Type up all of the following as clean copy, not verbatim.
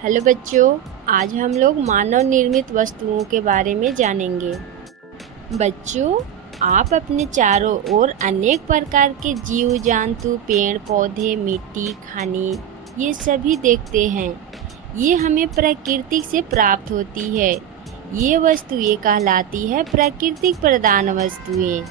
Hello बच्चों, आज हम लोग मानव निर्मित वस्तुओं के बारे में जानेंगे। बच्चों, आप अपने चारों ओर अनेक प्रकार के जीव जंतु, पेड़ पौधे, मिट्टी, खनिज ये सभी देखते हैं। ये हमें प्रकृति से प्राप्त होती है। ये वस्तुएं कहलाती है प्राकृतिक प्रदान वस्तुएं।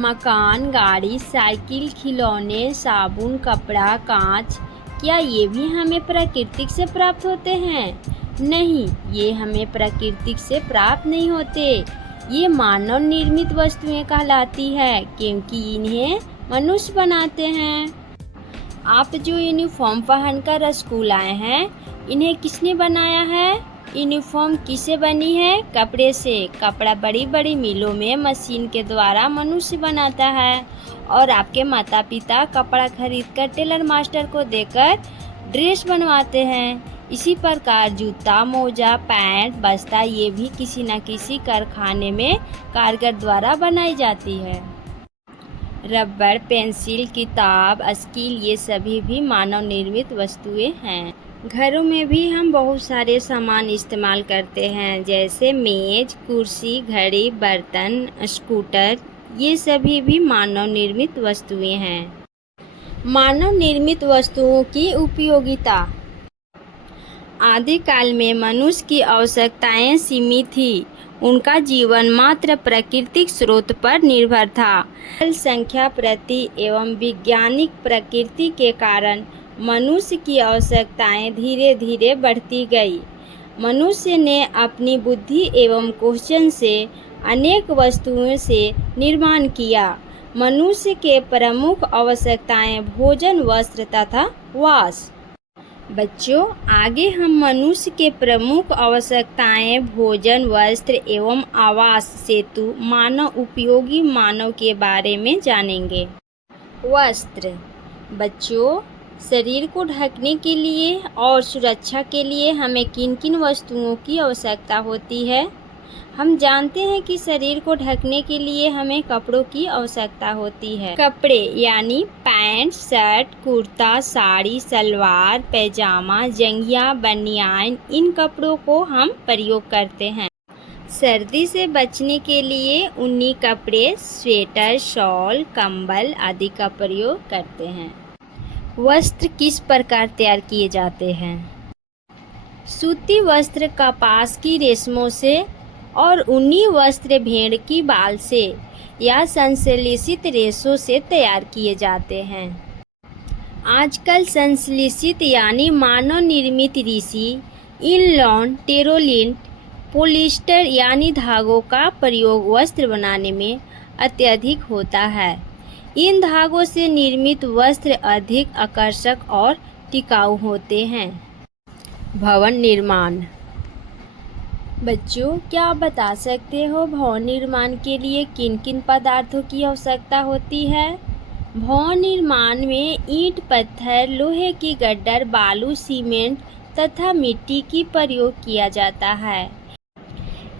मकान, गाड़ी, साइकिल, खिलौने, साबुन, कपड़ा, कांच, क्या ये भी हमें प्रकृति से प्राप्त होते हैं? नहीं, ये हमें प्रकृति से प्राप्त नहीं होते। ये मानव निर्मित वस्तुएं कहलाती है क्योंकि इन्हें मनुष्य बनाते हैं। आप जो यूनिफॉर्म पहनकर स्कूल आए हैं, इन्हें किसने बनाया है? यूनिफॉर्म किससे बनी है? कपड़े से। कपड़ा बड़ी बड़ी मिलों में मशीन के द्वारा मनुष्य बनाता है और आपके माता पिता कपड़ा खरीदकर टेलर मास्टर को देकर ड्रेस बनवाते हैं। इसी प्रकार जूता, मोजा, पैंट, बस्ता ये भी किसी न किसी कारखाने में कारीगर द्वारा बनाई जाती है। रबड़, पेंसिल, किताब, स्केल ये सभी भी मानव निर्मित वस्तुएं हैं। घरों में भी हम बहुत सारे सामान इस्तेमाल करते हैं, जैसे मेज, कुर्सी, घड़ी, बर्तन, स्कूटर ये सभी भी मानव निर्मित वस्तुएं हैं। मानव निर्मित वस्तुओं की उपयोगिता। आदिकाल में मनुष्य की आवश्यकताएं सीमित थी। उनका जीवन मात्र प्राकृतिक स्रोत पर निर्भर था। जनसंख्या वृद्धि एवं वैज्ञानिक प्रकृति के कारण मनुष्य की आवश्यकताएं धीरे धीरे बढ़ती गई। मनुष्य ने अपनी बुद्धि एवं कौशल से अनेक वस्तुओं से निर्माण किया। मनुष्य के प्रमुख आवश्यकताएं भोजन, वस्त्र तथा वास। बच्चों, आगे हम मनुष्य के प्रमुख आवश्यकताएं भोजन, वस्त्र एवं आवास हेतु मानव उपयोगी मानव के बारे में जानेंगे। वस्त्र। बच्चों, शरीर को ढकने के लिए और सुरक्षा के लिए हमें किन किन वस्तुओं की आवश्यकता होती है? हम जानते हैं कि शरीर को ढकने के लिए हमें कपड़ों की आवश्यकता होती है। कपड़े यानी पैंट, शर्ट, कुर्ता, साड़ी, सलवार, पैजामा, जंघिया, बनियान, इन कपड़ों को हम प्रयोग करते हैं। सर्दी से बचने के लिए ऊनी कपड़े, स्वेटर, शॉल, कंबल आदि का प्रयोग करते हैं। वस्त्र किस प्रकार तैयार किए जाते हैं? सूती वस्त्र कपास की रेशमों से और ऊनी वस्त्र भेड़ की बाल से या संश्लेषित रेशों से तैयार किए जाते हैं। आजकल संश्लेषित यानी मानव निर्मित ऋषि, इनलॉन, टेरोलिन, पॉलिएस्टर यानी धागों का प्रयोग वस्त्र बनाने में अत्यधिक होता है। इन धागों से निर्मित वस्त्र अधिक आकर्षक और टिकाऊ होते हैं। भवन निर्माण। बच्चों, क्या आप बता सकते हो भवन निर्माण के लिए किन किन पदार्थों की आवश्यकता होती है? भवन निर्माण में ईंट, पत्थर, लोहे की गड्ढर, बालू, सीमेंट तथा मिट्टी की प्रयोग किया जाता है।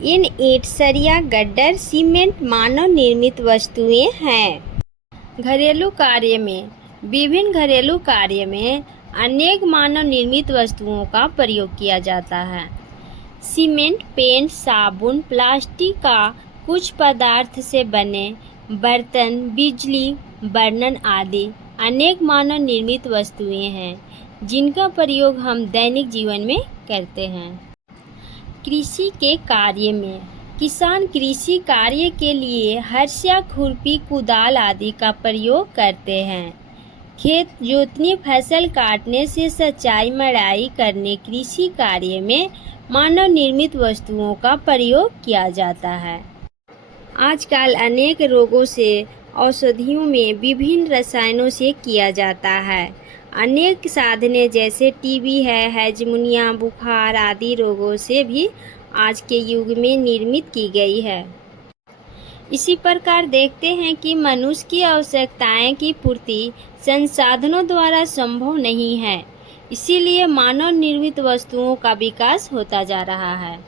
इन ईंट, सरिया, गड्ढर, सीमेंट मानव निर्मित वस्तुएं हैं। घरेलू कार्य में विभिन्न घरेलू कार्य में अनेक मानव निर्मित वस्तुओं का प्रयोग किया जाता है। सीमेंट, पेंट, साबुन, प्लास्टिक का कुछ पदार्थ से बने बर्तन, बिजली, बर्नर आदि अनेक मानव निर्मित वस्तुएं हैं जिनका प्रयोग हम दैनिक जीवन में करते हैं। कृषि के कार्य में किसान कृषि कार्य के लिए हंसिया, खुरपी, कुदाल आदि का प्रयोग करते हैं। खेत जोतने, फसल काटने से सिंचाई, मड़ाई करने कृषि कार्य में मानव निर्मित वस्तुओं का प्रयोग किया जाता है। आजकल अनेक रोगों से औषधियों में विभिन्न रसायनों से किया जाता है। अनेक साधनें जैसे टीबी है, हैजमुनिया, बुखार आदि रोगों से भी आज के युग में निर्मित की गई है। इसी प्रकार देखते हैं कि मनुष्य की आवश्यकताएं की पूर्ति संसाधनों द्वारा संभव नहीं है, इसीलिए मानव निर्मित वस्तुओं का विकास होता जा रहा है।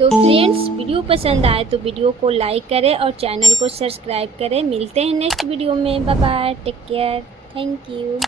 तो फ्रेंड्स, वीडियो पसंद आए तो वीडियो को लाइक करें और चैनल को सब्सक्राइब करें। मिलते हैं नेक्स्ट वीडियो में। Bye bye, take care, thank you.